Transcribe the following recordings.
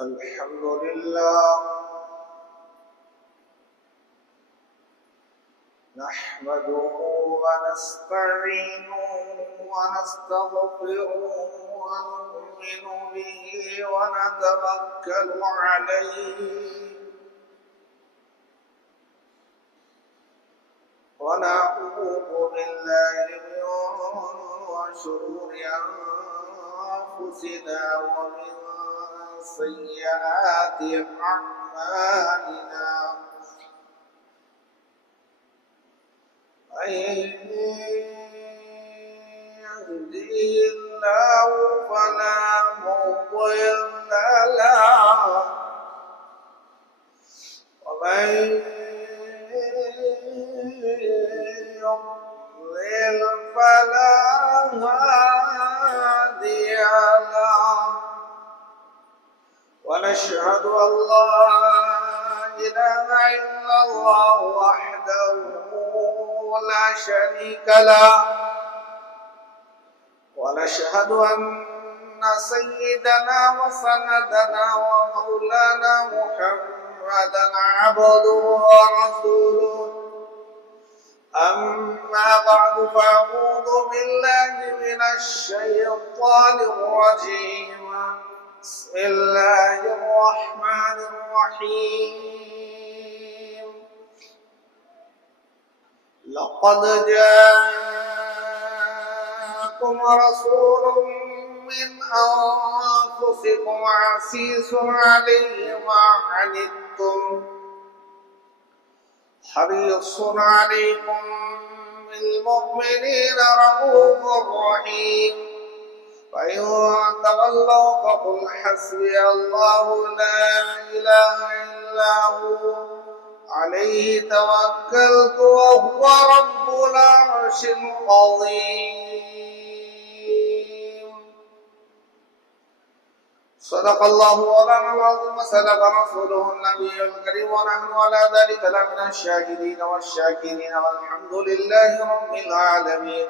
الحمد لله نحمده ونستعينه ونستغفره ونؤمن به ونتوكل عليه ونعوذ بالله من شرور أنفسنا ومن سيئات أعمالنا من يهده الله فلا مضل له ومن يضلل فلا هادي له ونشهد أن لا إله إلا الله وحده لا شريك له ونشهد أن سيدنا وسندنا ومولانا محمدا عبده ورسوله أما بعد فأعوذ بالله من الشيطان الرجيم بسم الله الرحمن الرحيم لقد جاءكم رسول من أنفسكم عزيز عليه ما عنتم حريص عليكم بالمؤمنين رؤوف رحيم فإن تولوا فقل حسبي الله لا إله إلا هو عليه توكلت وهو رب العرش العظيم صدق الله مولانا العظيم وصدق رسوله النبي الكريم ونحن على ذلك لمن الشاهدين والشاكرين والحمد لله رب العالمين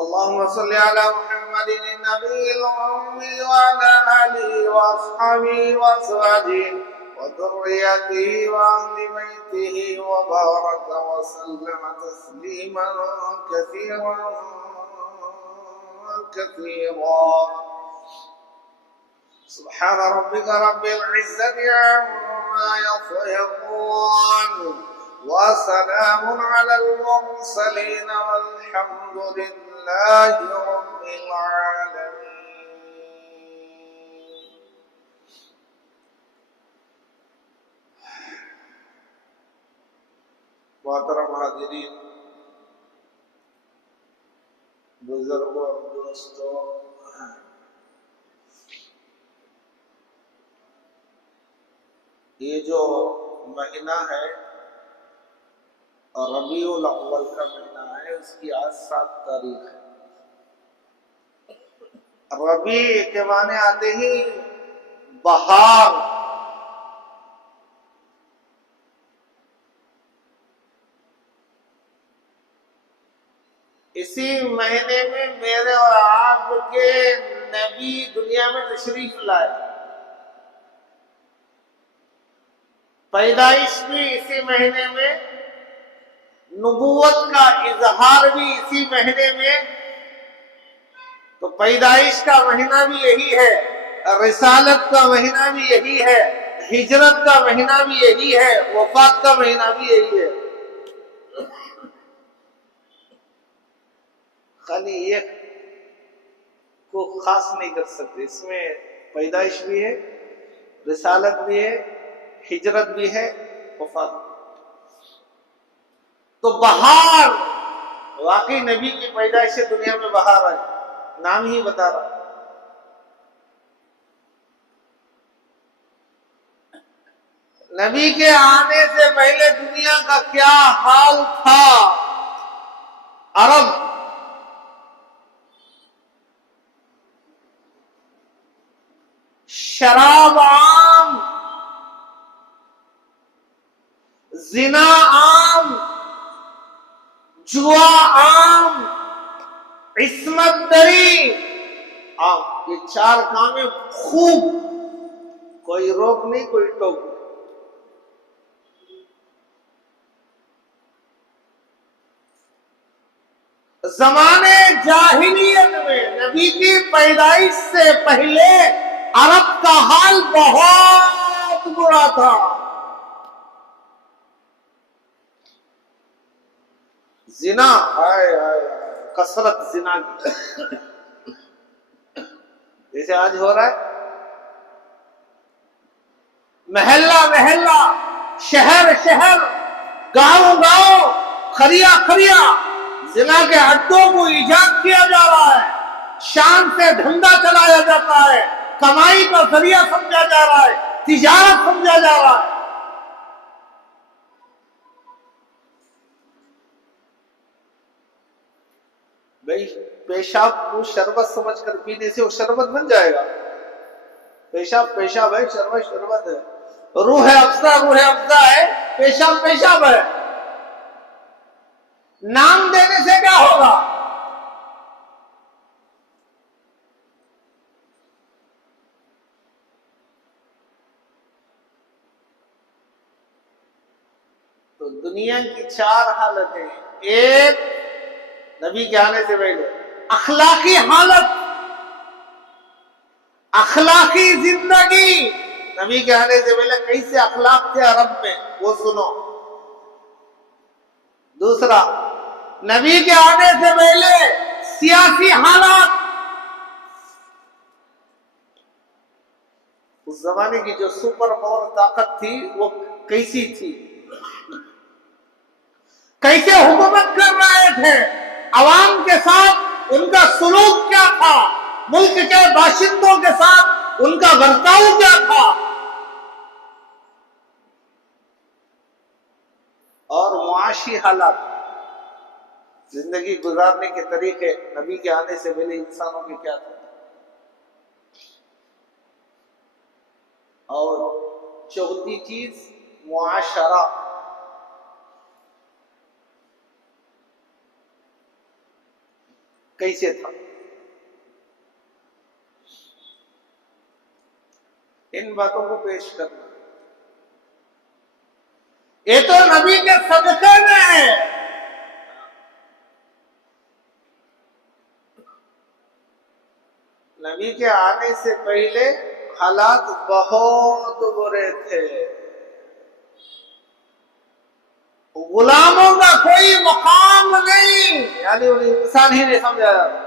اللهم صل على محمد النبي الأمي وعلى آله وأصحابه وأزواجه وذريته وأهل بيته وبارك وسلم تسليما كثيرا كثيرا سبحان ربك رب العزة عما يصفون وسلام على المرسلين والحمد لله رب العالمين. محترم حاضرین، بزرگوں اور دوستوں، یہ جو مہینہ ہے ربیع الاول کا مہینہ ہے، اس کی آج 7 تاریخ ہے۔ ربیع کے معنی آتے ہی بہار، اسی مہینے میں میرے اور آپ کے نبی دنیا میں تشریف لائے، پیدائش بھی اسی مہینے میں، نبوت کا اظہار بھی اسی مہینے میں، تو پیدائش کا مہینہ بھی یہی ہے، رسالت کا مہینہ بھی یہی ہے، ہجرت کا مہینہ بھی یہی ہے، وفات کا مہینہ بھی یہی ہے۔ خالی ایک کو خاص نہیں کر سکتے، اس میں پیدائش بھی ہے، رسالت بھی ہے، ہجرت بھی ہے، وفات بھی ہے۔ تو بہار، واقعی نبی کی پیدائش سے دنیا میں بہار آئی، نام ہی بتا رہا۔ نبی کے آنے سے پہلے دنیا کا کیا حال تھا؟ عرب شراب عام، زنا عام، جوا عام، عصمت دری عام، یہ چار کامیں خوب کوئی روک نہیں، کوئی ٹوک نہیں۔ زمانے جاہلیت میں نبی کی پیدائش سے پہلے عرب کا حال بہت برا تھا۔ زنا، ہائے ہائے کثرت زنا کی، جیسے آج ہو رہا ہے، محلہ محلہ، شہر شہر، گاؤں گاؤں، خریا خریا زنا کے اڈوں کو ایجاد کیا جا رہا ہے، شان سے دھندا چلایا جاتا ہے، کمائی کا ذریعہ سمجھا جا رہا ہے، تجارت سمجھا جا رہا ہے۔ بھئی پیشاب کو شربت سمجھ کر پینے سے وہ شربت بن جائے گا؟ پیشاب پیشاب ہے، شربت شربت ہے۔ روح افزا روح افزا ہے، پیشاب پیشاب ہے۔ نام دینے سے کیا ہوگا؟ تو دنیا کی چار حالتیں، ایک نبی کے آنے سے پہلے اخلاقی حالت، اخلاقی زندگی، نبی کے آنے سے پہلے کیسے اخلاق تھے عرب میں وہ سنو۔ دوسرا، نبی کے آنے سے پہلے سیاسی حالات، اس زمانے کی جو سپر پاور طاقت تھی وہ کیسی تھی، کیسے حکومت کر رہے تھے، عوام کے ساتھ ان کا سلوک کیا تھا، ملک کے باشندوں کے ساتھ ان کا برتاؤ کیا تھا، اور معاشی حالات، زندگی گزارنے کے طریقے نبی کے آنے سے پہلے انسانوں کے کیا تھے۔ اور چوتھی چیز معاشرہ، کیسے تھا۔ ان باتوں کو پیش کرنا، یہ تو نبی کے صدقے میں ہے۔ نبی کے آنے سے پہلے حالات بہت برے تھے، غلاموں کا کوئی مقام نہیں، یعنی انہیں انسان ہی نہیں سمجھا جاتا۔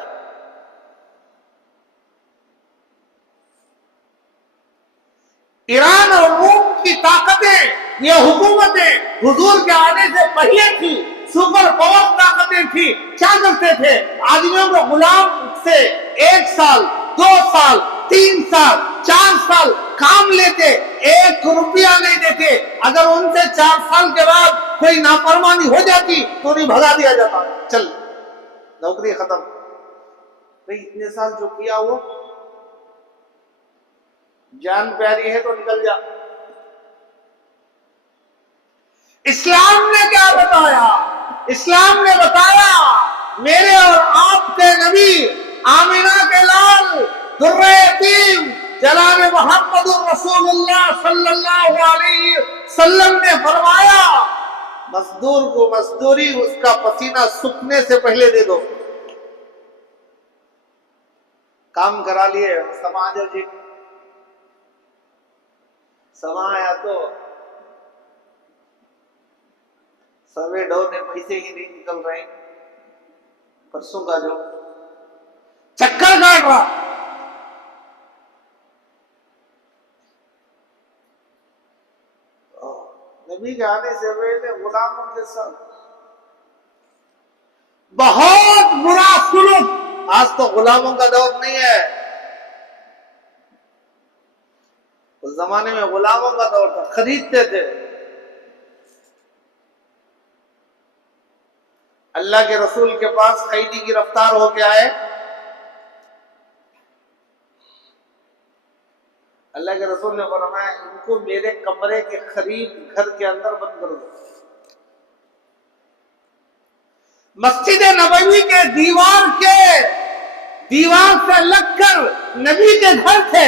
ایران اور روم کی طاقتیں، یہ حکومتیں حضور کے آنے سے پہلے تھی، سپر پاور طاقتیں تھی، کیا کرتے تھے؟ آدمیوں کو غلام سے 1 سال 2 سال 3 سال 4 سال کام لیتے، 1 روپیہ نہیں دیتے، اگر ان سے 4 سال کے بعد کوئی نافرمانی ہو جاتی تو انہیں بھگا دیا جاتا، چل نوکری ختم۔ بھئی اتنے سال جو کیا وہ جان پیاری ہے تو نکل جا۔ اسلام نے کیا بتایا؟ اسلام نے بتایا میرے اور آپ کے نبی آمینہ کے لال درِ یتیم جناب محمد رسول اللہ صلی اللہ علیہ وسلم نے فرمایا، مزدور کو مزدوری اس کا پسینہ سوکھنے سے پہلے دے دو۔ کام کرا لیے سماج جی، سما آیا تو سوے ڈو نے پیسے ہی نہیں نکل رہے، پرسوں کا جو چکر کاٹ رہا۔ نبی کے آنے سے پہلے غلاموں کے ساتھ بہت برا سلوک۔ آج تو غلاموں کا دور نہیں ہے، اس زمانے میں غلاموں کا دور تھا، خریدتے تھے۔ اللہ کے رسول کے پاس قیدی گرفتار ہو کے آئے، اللہ کے رسول نے فرمایا ان کو میرے کمرے کے قریب گھر کے اندر بند کر دو۔ مسجد نبوی کے دیوار سے لگ کر نبی کے گھر تھے،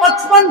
55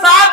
60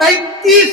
33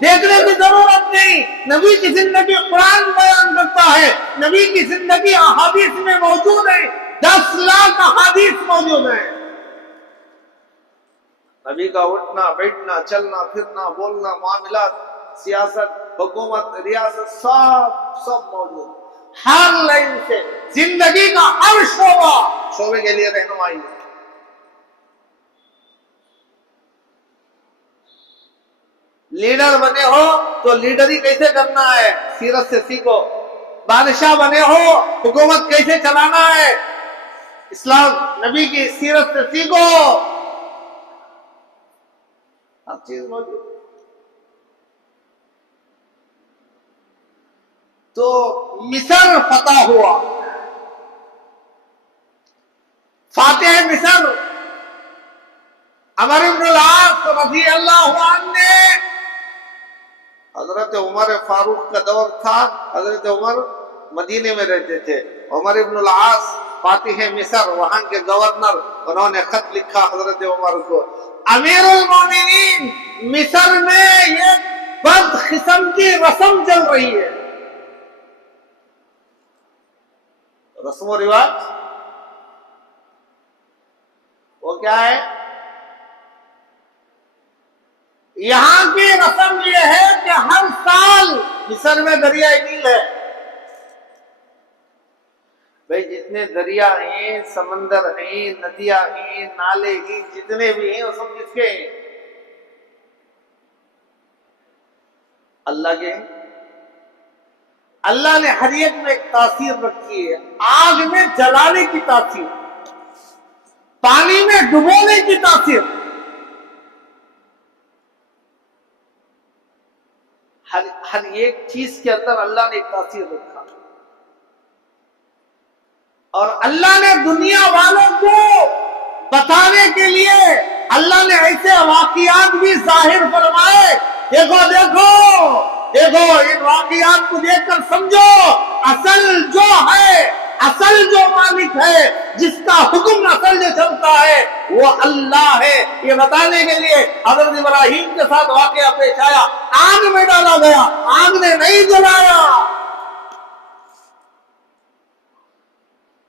دیکھنے کی ضرورت نہیں. نبی کی زندگی قرآن بیان کرتا ہے, نبی کی زندگی احادیث میں موجود ہے, 10 لاکھ احادیث موجود ہیں. نبی کا اٹھنا بیٹھنا چلنا پھرنا بولنا معاملات سیاست حکومت ریاست سب موجود, ہر لائن سے زندگی کا ہر شعبے کے لیے رہنمائی ہے. لیڈر بنے ہو تو لیڈری کیسے کرنا ہے سیرت سے سیکھو. بادشاہ بنے ہو حکومت کیسے چلانا ہے اسلام نبی کی سیرت سے سیکھو. ہر چیز موجود. تو مصر فتح ہوا. فاتح مصر عمر بن العاص رضی اللہ عنہ نے, حضرت عمر فاروق کا دور تھا, حضرت عمر مدینے میں رہتے تھے. عمر بن العاص فاتح مصر وہاں کے گورنر, انہوں نے خط لکھا حضرت عمر کو, امیر المومنین مصر میں ایک بد قسم کی رسم چل رہی ہے. رسم و رواج وہ کیا ہے؟ یہاں کی رسم یہ ہے کہ ہر سال مصر میں دریائے نیل ہے. بھئی جتنے دریا ہیں, سمندر ہیں, ندیاں ہیں, نالے ہیں, جتنے بھی ہیں وہ سب کس کے ہیں؟ اللہ کے. اللہ نے ہر ایک میں ایک تاثیر رکھی ہے. آگ میں جلانے کی تاثیر, پانی میں ڈبونے کی تاثیر, ہر ایک چیز کے اندر اللہ نے ایک تاثیر رکھا. اور اللہ نے دنیا والوں کو بتانے کے لیے اللہ نے ایسے واقعات بھی ظاہر فرمائے. دیکھو دیکھو دیکھو, ان واقعات کو دیکھ کر سمجھو اصل جو ہے, اصل جو مالک ہے, جس کا حکم اصل جو چلتا ہے وہ اللہ ہے. یہ بتانے کے لیے حضرت ابراہیم کے ساتھ واقعہ پیش آیا. آگ میں ڈالا گیا, آگ نے نہیں جلایا.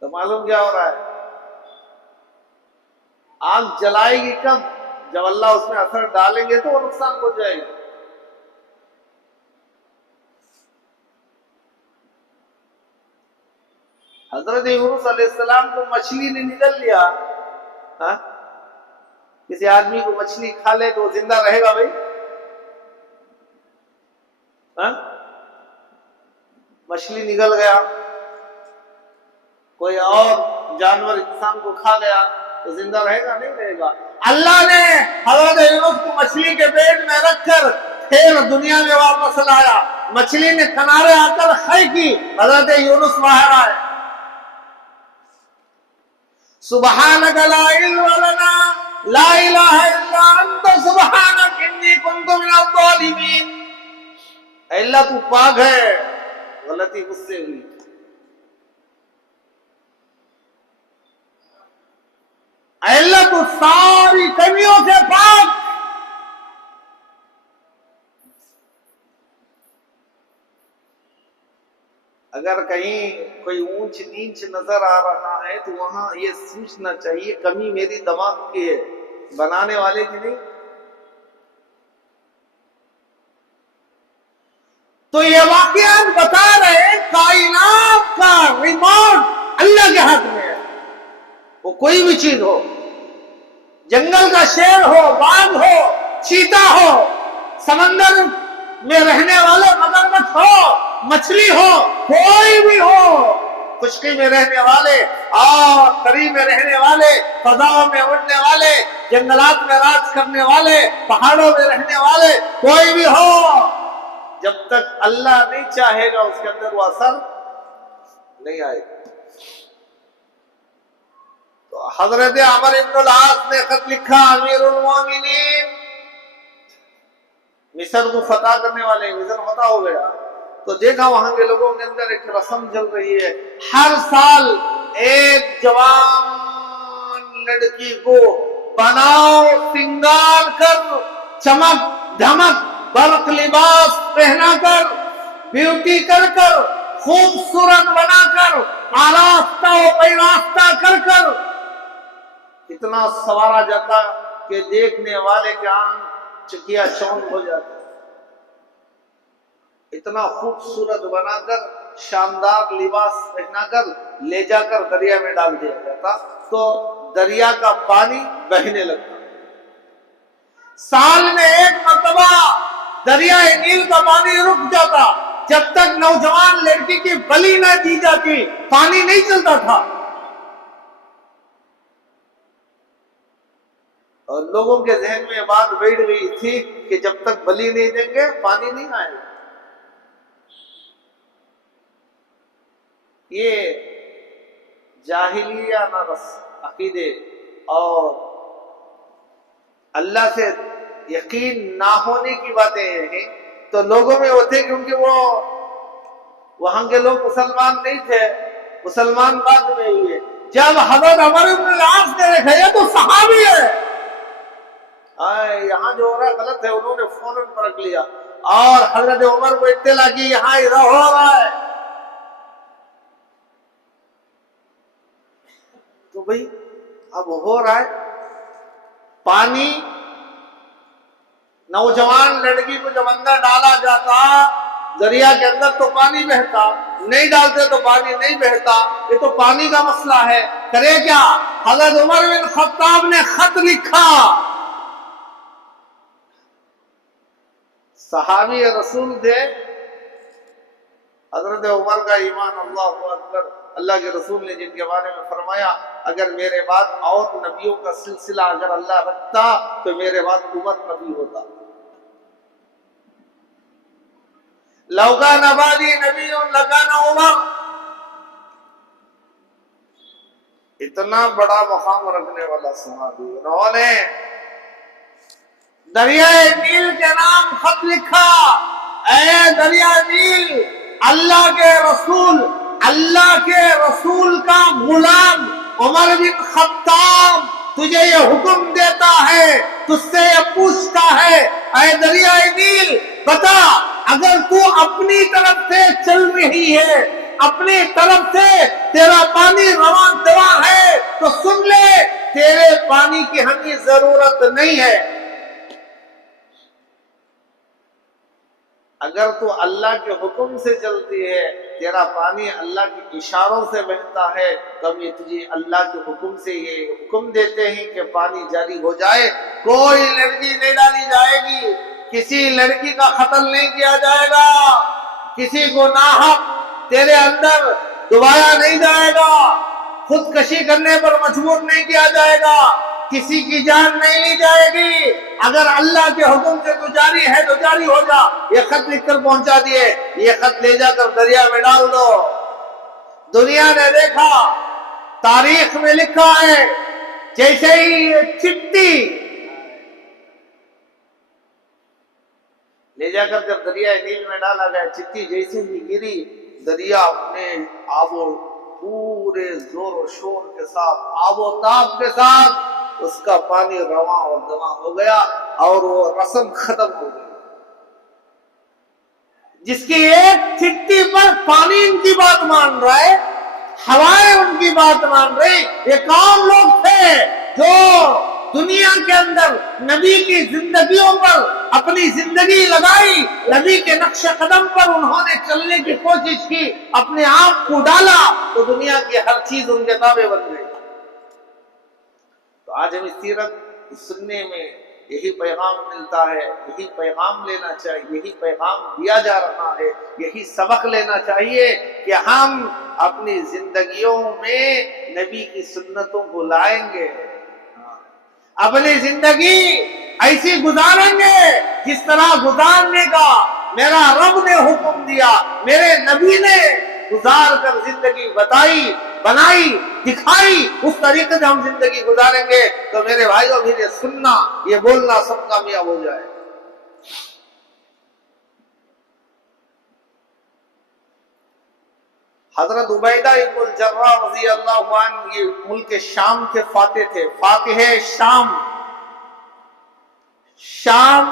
تو معلوم کیا ہو رہا ہے؟ آگ جلائے گی کب؟ جب اللہ اس میں اثر ڈالیں گے تو وہ نقصان ہو جائے گا. حضرت یونس علیہ السلام کو مچھلی نے نگل لیا. کسی آدمی کو مچھلی کھا لے تو وہ زندہ رہے گا بھائی؟ مچھلی نگل گیا, کوئی اور جانور انسان کو کھا گیا تو زندہ رہے گا؟ نہیں رہے گا. اللہ نے حضرت یونس کو مچھلی کے پیٹ میں رکھ کر پھر دنیا میں واپس لایا. مچھلی نے کنارے آ کر خے کی, حضرت یونس باہر آئے. سبحانک لا علم لنا لا الہ الا انت سبحانک انی کنت من الظالمین. اے اللہ تو پاک ہے, غلطی مجھ سے ہوئی. اے اللہ تو ساری کمیوں سے پاک. اگر کہیں کوئی اونچ نیچ نظر آ رہا ہے تو وہاں یہ سوچنا چاہیے کمی میری دماغ کی ہے, بنانے والے کی نہیں. تو یہ واقعات بتا رہے کائنات کا ریموٹ اللہ کے ہاتھ میں ہے. وہ کوئی بھی چیز ہو, جنگل کا شیر ہو, باغ ہو, چیتا ہو, سمندر میں رہنے والے مگرمچھ ہو, مچھلی ہو, کوئی بھی ہو, خشکی میں رہنے والے اور تری میں رہنے والے, فضاؤں میں اڑنے والے, جنگلات میں راج کرنے والے, پہاڑوں میں رہنے والے, کوئی بھی ہو, جب تک اللہ نہیں چاہے گا اس کے اندر وہ اثر نہیں آئے گا. تو حضرت عمر بن العاص نے خط لکھا, امیر المومنین مصر کو فتح کرنے والے, مصر فتح ہو گیا. تو دیکھا وہاں کے لوگوں کے اندر ایک رسم چل رہی ہے. ہر سال ایک جوان لڑکی کو بناؤ سنگار کر, چمک دھمک برق لباس پہنا کر، بیوٹی کر کر، خوبصورت بنا کر، آراستہ و پیراستہ کر کر اتنا سوارا جاتا کہ دیکھنے والے کے آنکھ چکیا چوند ہو جاتا، اتنا خوبصورت بنا کر، شاندار لباس پہنا کر لے جا کر دریا میں ڈال دیا جاتا تو دریا کا پانی بہنے لگتا۔ سال میں ایک مرتبہ دریائے نیل کا پانی رک جاتا، جب تک نوجوان لڑکی کی بلی نہ دی جاتی پانی نہیں چلتا تھا، اور لوگوں کے ذہن میں بات بیٹھ گئی تھی کہ جب تک بلی نہیں دیں گے پانی نہیں آئے گا۔ یہ جاہلیانہ عقیدے اور اللہ سے یقین نہ ہونے کی باتیں ہیں تو لوگوں میں ہوتے، کیونکہ وہ وہاں کے لوگ مسلمان نہیں تھے، مسلمان بعد میں ہوئے۔ جب حضرت عمر بن العاص نے دیکھا یہ تو صحابی ہے، یہاں جو ہو رہا ہے غلط ہے، انہوں نے فوراً پرکھ لیا اور حضرت عمر کو اطلاع کی یہاں ادھر ہو رہا ہے، تو بھئی اب ہو رہا ہے پانی، نوجوان لڑکی کو جب اندر ڈالا جاتا دریا کے اندر تو پانی بہتا، نہیں ڈالتے تو پانی نہیں بہتا، یہ تو پانی کا مسئلہ ہے، کرے کیا؟ حضرت عمر بن خطاب نے خط لکھا، صحابی رسول تھے، حضرت عمر کا ایمان، اللہ اکبر، اللہ کے رسول نے جن کے بارے میں فرمایا اگر میرے بعد اور نبیوں کا سلسلہ اگر اللہ رکھتا تو میرے بعد عمر نبی ہوتا۔ لو کان بعدی نبی لکان عمر، اتنا بڑا مقام رکھنے والا صحابی، انہوں نے دریائے نیل کے نام خط لکھا، اے دریائے نیل، اللہ کے رسول کا غلام عمر بن خطاب تجھے یہ حکم دیتا ہے، تجھ سے یہ پوچھتا ہے، اے دریائے نیل بتا اگر تو اپنی طرف سے چل رہی ہے، اپنی طرف سے تیرا پانی رواں دواں ہے تو سن لے تیرے پانی کی ہمیں ضرورت نہیں ہے، اگر تو اللہ کے حکم سے چلتی ہے، تیرا پانی اللہ کے اشاروں سے بہتا ہے، کبھی تجھے اللہ کے حکم سے یہ حکم دیتے ہیں کہ پانی جاری ہو جائے، کوئی لڑکی نہیں ڈالی جائے گی، کسی لڑکی کا قتل نہیں کیا جائے گا، کسی کو ناحق تیرے اندر دبایا نہیں جائے گا، خودکشی کرنے پر مجبور نہیں کیا جائے گا، کسی کی جان نہیں لی جائے گی، اگر اللہ کے حکم سے تو جاری ہے تو جاری ہو جا، یہ خط لکھ کر پہنچا دیے، یہ خط لے جا کر دریا میں ڈال دو۔ دنیا نے دیکھا، تاریخ میں لکھا ہے، جیسے ہی یہ چٹھی لے جا کر جب دریا نیل میں ڈالا گیا، چٹھی جیسے ہی گری، دریا اپنے آب و پورے زور و شور کے ساتھ، آب و تاب کے ساتھ اس کا پانی رواں اور دواں ہو گیا اور وہ رسم ختم ہو گئی۔ جس کی ایک چٹھی پر پانی ان کی بات مان رہا ہے، ہوائیں ان کی بات مان رہی، یہ کون لوگ تھے جو دنیا کے اندر نبی کی زندگیوں پر اپنی زندگی لگائی، نبی کے نقش قدم پر انہوں نے چلنے کی کوشش کی، اپنے آپ کو ڈالا تو دنیا کی ہر چیز ان کے تابع بن گئی۔ تو آج ہمیں سیرت سننے میں یہی پیغام ملتا ہے، یہی پیغام لینا چاہیے، یہی پیغام دیا جا رہا ہے، یہی سبق لینا چاہیے کہ ہم اپنی زندگیوں میں نبی کی سنتوں کو لائیں گے، اپنی زندگی ایسی گزاریں گے جس طرح گزارنے کا میرا رب نے حکم دیا، میرے نبی نے گزار کر زندگی بتائی، بنائی، دکھائی، اس طریقے سے ہم زندگی گزاریں گے تو میرے بھائیوں بھی یہ سننا، یہ بولنا سب کامیاب ہو جائے۔ حضرت عبیدہ ابن الجراح رضی اللہ عنہ یہ ملک شام کے فاتح تھے، فاتح شام۔ شام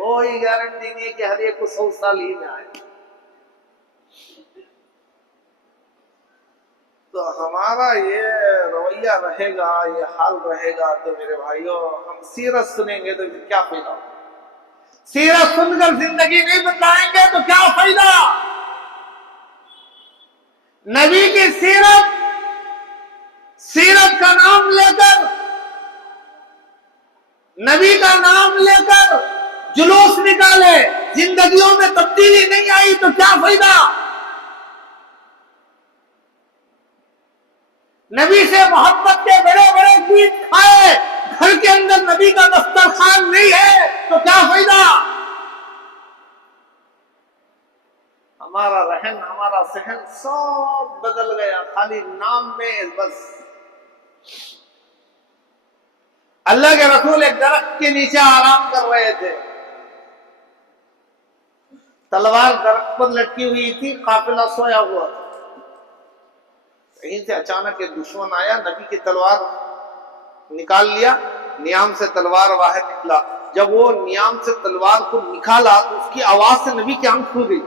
کوئی گارنٹی نہیں ہے کہ ہر ایک کو 100 سال ہی میں آئے. تو ہمارا یہ رویہ رہے گا، یہ حال رہے گا تو میرے بھائیوں ہم سیرت سنیں گے تو پھر کیا فائدہ؟ سیرت سن کر زندگی نہیں بتائیں گے تو کیا فائدہ؟ نبی کی سیرت، سیرت کا نام لے کر، نبی کا نام لے کر جلوس نکالے، زندگیوں میں تبدیلی نہیں آئی تو کیا فائدہ؟ نبی سے محبت کے بڑے بڑے گیت کھائے، گھر کے اندر نبی کا دسترخوان نہیں ہے تو کیا فائدہ؟ ہمارا رہن، ہمارا سہن سب بدل گیا، خالی نام میں بس. اللہ کے رسول ایک درخت کے نیچے آرام کر رہے تھے، تلوار درخت پر لٹکی ہوئی تھی، قافلہ سویا ہوا تھا. کہیں سے اچانک ایک دشمن آیا، نبی کی تلوار نکال لیا، نیام سے تلوار باہر نکلا. جب وہ نیام سے تلوار کو نکالا تو اس کی آواز سے نبی کی آنکھ کھل گئی.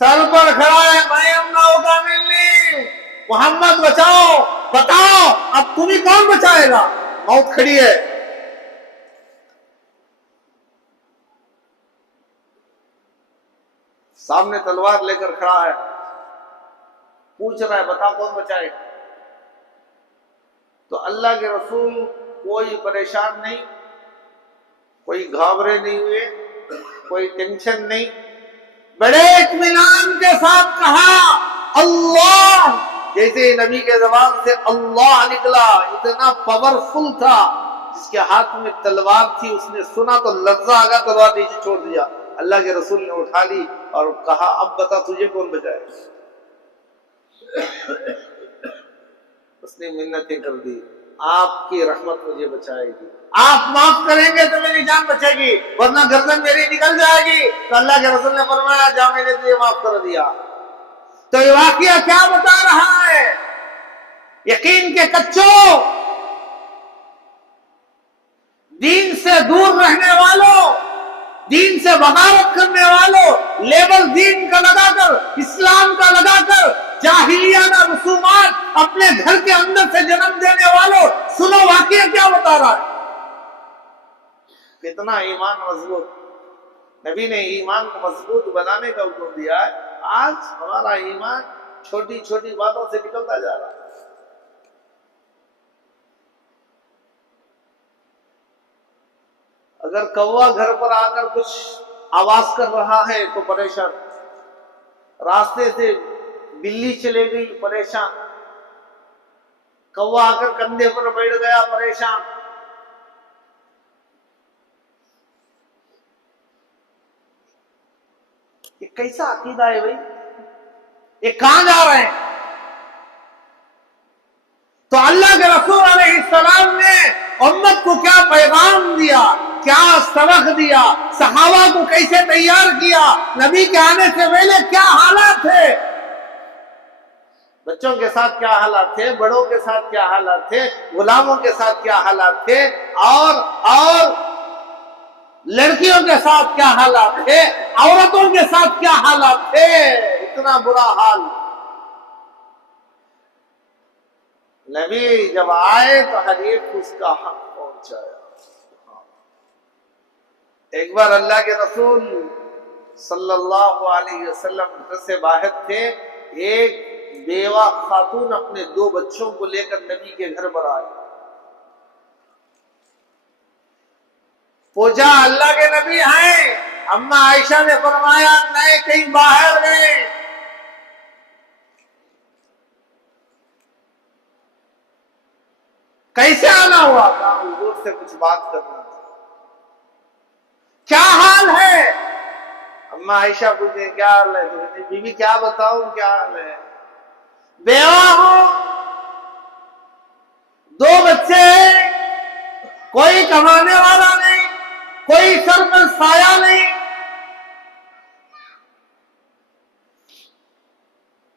سر پر کھڑا ہے میں امناؤ کا ملنی، محمد بچاؤ، بتاؤ اب تمہیں کون بچائے گا؟ موت کھڑی ہے. سامنے تلوار لے کر کھڑا ہے، پوچھ رہا ہے بتا کون بچائے گا؟ تو اللہ کے رسول کوئی پریشان نہیں، کوئی گھبرے نہیں ہوئے، کوئی ٹینشن نہیں، بڑے اطمینان کے ساتھ کہا اللہ. جیسے نبی کے زبان سے اللہ نکلا، اتنا پاورفل تھا. جس کے ہاتھ میں تلوار تھی اس نے سنا تو لرزہ آ گیا، تلوار نیچے چھوڑ دیا. اللہ کے رسول نے اٹھا لی اور کہا اب بتا تجھے کون بچائے؟ اس نے منتیں کر دی، آپ کی رحمت مجھے بچائے گی، آپ معاف کریں گے تو میری جان بچے گی، ورنہ گردن میری نکل جائے گی. تو اللہ کے رسول نے فرمایا جا میں نے تجھے معاف کر دیا. تو یہ واقعہ کیا بتا رہا ہے؟ یقین کے کچوں، دین سے دور رہنے والوں، دین سے بغاوت کرنے والوں، لیبل دین کا لگا کر، اسلام کا لگا کر، جاہلیانہ رسومات اپنے گھر کے اندر سے جنم دینے والوں، سنو واقعہ کیا بتا رہا ہے. کتنا ایمان مضبوط. نبی نے ایمان کو مضبوط بنانے کا حکم دیا ہے. آج ہمارا ایمان چھوٹی چھوٹی باتوں سے نکلتا جا رہا ہے. اگر کوا گھر پر آ کر کچھ آواز کر رہا ہے تو پریشان، راستے سے بلی چلے گئی پریشان، کوا آ کر کندھے پر بیٹھ گیا پریشان. یہ کیسا عقیدہ ہے بھائی؟ یہ کہاں جا رہے ہیں؟ تو اللہ کے رسول علیہ السلام نے امت کو کیا پیغام دیا، کیا سبق دیا، صحابہ کو کیسے تیار کیا، نبی کے آنے سے پہلے کیا حالات تھے، بچوں کے ساتھ کیا حالات تھے، بڑوں کے ساتھ کیا حالات تھے، غلاموں کے ساتھ کیا حالات تھے، اور لڑکیوں کے ساتھ کیا حالات تھے، عورتوں کے ساتھ کیا حالات تھے. اتنا برا حال. نبی جب آئے تو ہر ایک کو اس کا حق پہنچایا. ایک بار اللہ کے رسول صلی اللہ علیہ وسلم گھر سے باہر تھے، ایک بیوہ خاتون اپنے 2 بچوں کو لے کر نبی کے گھر پر آئے. پوچھا اللہ کے نبی ہیں؟ اما عائشہ نے فرمایا نہیں، کہیں باہر گئے. کیسے آنا ہوا؟ کہا حضور سے کچھ بات کرنا تھا. کیا حال ہے؟ اما عائشہ پوچھیں کیا حال ہے؟ تو بی بی کیا بتاؤں کیا حال ہے؟ بیوہ ہوں، 2 بچے ہیں، کوئی کمانے والا نہیں، کوئی سر پر سایہ نہیں.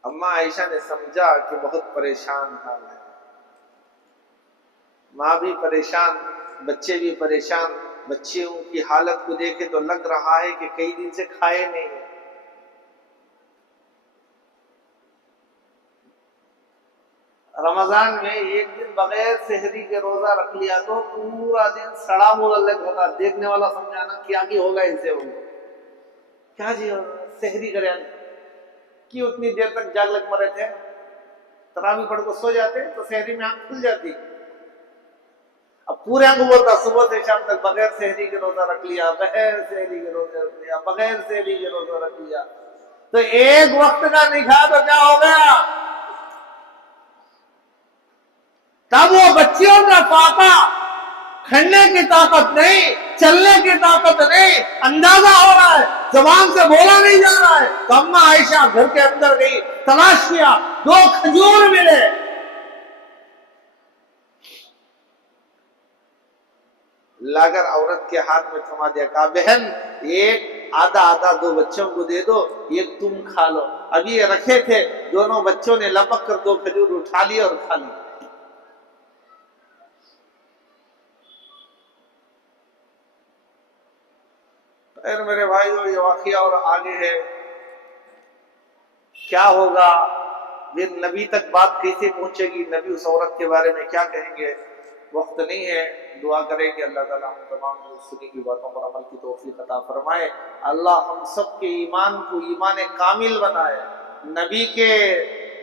اما عائشہ نے سمجھا کہ بہت پریشان حال ہے، ماں بھی پریشان، بچے بھی پریشان. بچیوں کی حالت کو دیکھے تو لگ رہا ہے کہ کئی دن سے کھائے نہیں ہیں۔ رمضان میں ایک دن بغیر سحری کے روزہ رکھ لیا تو پورا دن سڑا ہوا لگ رہا، دیکھنے والا سمجھانا کیا کی ہوگا ان سے، ہوگا کیا جی سحری کرے کیوں اتنی دیر تک جاگ لگ مرے تھے؟ تراویح پڑھ کو سو جاتے تو سحری میں آنکھ کھل جاتی۔ اب پورے آنکھ بولتا صبح سے شام تک بغیر سحری کے روزہ رکھ لیا، بغیر سحری کے روزہ رکھ لیا، بغیر سحری کے روزہ رکھ لیا، تو ایک وقت کا نہیں کھا تو کیا ہو گیا؟ تب وہ بچیوں کا پاپا کھڑنے کی طاقت نہیں، چلنے کی طاقت نہیں، اندازہ ہو رہا ہے، زبان سے بولا نہیں جا رہا ہے، تو اماں عائشہ گھر کے اندر گئی، تلاش کیا، 2 کھجور ملے، لا کر عورت کے ہاتھ میں تھما دیا، کہا بہن ایک آدھا 2 بچوں کو دے دو، ایک تم کھا لو۔ ابھی یہ رکھے تھے، دونوں بچوں نے لپک کر 2 کھجور اٹھا لی اور کھا لی۔ پھر میرے بھائیو یہ واقعہ اور آگے ہے، کیا ہوگا، یہ نبی تک بات کیسے پہنچے گی، نبی اس عورت کے بارے میں کیا کہیں گے؟ وقت نہیں ہے، دعا کریں کہ اللہ تعالیٰ ہم تمام سنی کی باتوں پر عمل کی توفیق عطا فرمائے، اللہ ہم سب کے ایمان کو ایمان کامل بنائے، نبی کے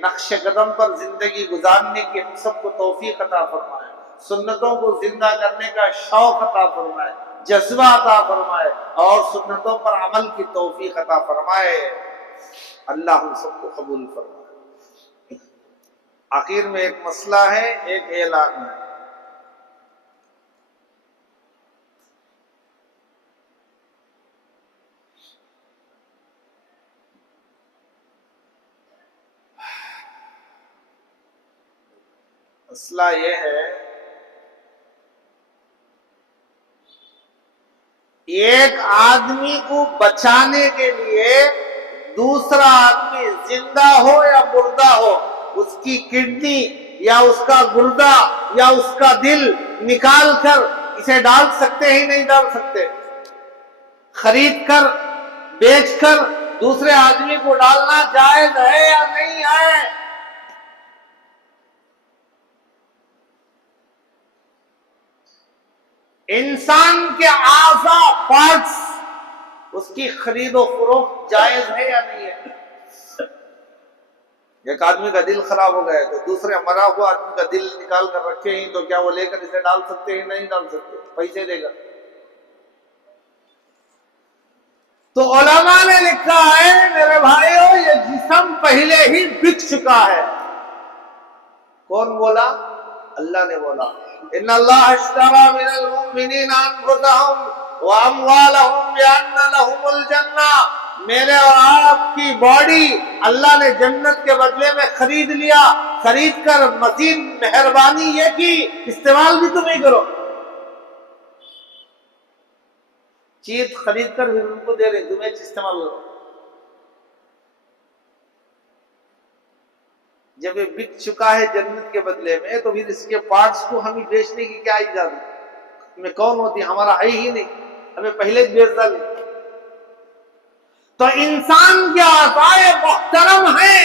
نقش قدم پر زندگی گزارنے کی ہم سب کو توفیق عطا فرمائے، سنتوں کو زندہ کرنے کا شوق عطا فرمائے، جذبہ عطا فرمائے، اور سنتوں پر عمل کی توفیق عطا فرمائے، اللہ ہم سب کو قبول فرمائے۔ آخر میں ایک مسئلہ ہے، ایک اعلان ہے۔ مسئلہ یہ ہے، ایک آدمی کو بچانے کے لیے دوسرا آدمی زندہ ہو یا مردہ ہو، اس کی کڈنی یا اس کا گردہ یا اس کا دل نکال کر اسے ڈال سکتے ہی نہیں ڈال سکتے؟ خرید کر بیچ کر دوسرے آدمی کو ڈالنا جائز ہے یا نہیں ہے؟ انسان کے اعضاء پارٹس، اس کی خرید و فروخت جائز ہے یا نہیں ہے؟ ایک آدمی کا دل خراب ہو گیا تو دوسرے مرا ہوا آدمی کا دل نکال کر رکھے ہیں، تو کیا وہ لے کر اسے ڈال سکتے ہیں؟ نہیں ڈال سکتے، پیسے دے گا۔ تو علماء نے لکھا ہے میرے بھائیو، یہ جسم پہلے ہی بک چکا ہے۔ کون بولا؟ اللہ نے بولا، ان اللہ اشترى من المؤمنین انفسهم واموالهم بان لهم الجنہ، میرے اور آپ کی باڈی اللہ نے جنت کے بدلے میں خرید لیا، خرید کر مزید مہربانی یہ کی استعمال بھی تم ہی کرو۔ چیز خرید کر بھی ان کو دے رہے، تمہیں استعمال کرو۔ جب یہ بک چکا ہے جنت کے بدلے میں، تو پھر اس کے پارٹس کو ہمیں بیچنے کی کیا اجازت؟ ہمیں کون ہوتی؟ ہمارا ہے ہی نہیں، ہمیں پہلے بیچ ڈالے۔ تو انسان کے اعضاء محترم ہے،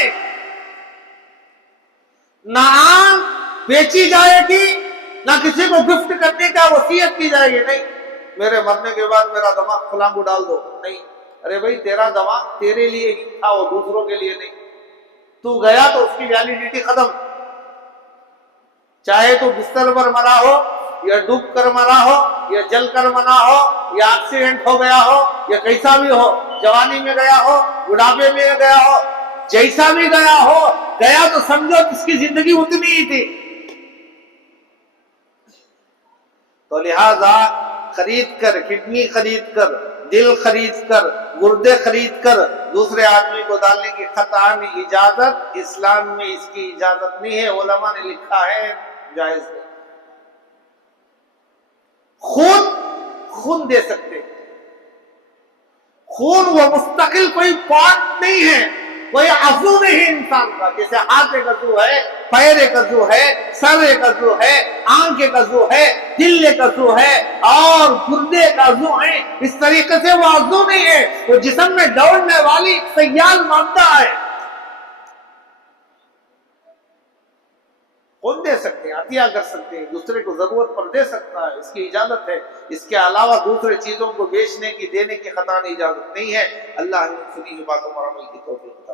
نہ آنکھ بیچی جائے گی، نہ کسی کو گفٹ کرنے کا وصیت کی جائے گی، نہیں میرے مرنے کے بعد میرا دماغ فلاں کو ڈال دو، نہیں۔ ارے بھائی تیرا دماغ تیرے لیے ہی تھا، وہ دوسروں کے لیے نہیں۔ تو گیا تو اس کی ویلیڈیٹی ختم، چاہے تو بستر پر مرا ہو، یا ڈوب کر مرا ہو، یا جل کر مرا ہو، یا ایکسیڈنٹ ہو گیا ہو، یا کیسا بھی ہو، جوانی میں گیا ہو، بڑھاپے میں گیا ہو، جیسا بھی گیا ہو، گیا تو سمجھو اس کی زندگی اتنی ہی تھی۔ تو لہذا خرید کر، کڈنی خرید کر، دل خرید کر، گردے خرید کر دوسرے آدمی کو ڈالنے کی قطعاً اجازت اسلام میں اس کی اجازت نہیں ہے، علماء نے لکھا ہے جائز ہے۔ خون دے سکتے، خون وہ مستقل کوئی پارٹ نہیں ہے، کوئی عضو نہیں ہے انسان کا. جیسے ہاتھ ایک عضو ہے، پیر ایک عضو ہے، سر ایک عضو ہے، آنکھ ایک عضو ہے، دل ایک عضو ہے اور گردے ایک عضو ہیں، اس طریقے سے وہ عضو نہیں ہے، وہ جسم میں دوڑنے والی سیال مادہ ہے. خود دے سکتے ہیں، عطیہ کر سکتے ہیں، دوسرے کو ضرورت پر دے سکتا ہے، اس کی اجازت ہے. اس کے علاوہ دوسرے چیزوں کو بیچنے کی، دینے کی قطعاً اجازت نہیں ہے. اللہ نے سنی ہوئی باتوں پر عمل کی توفیق عطا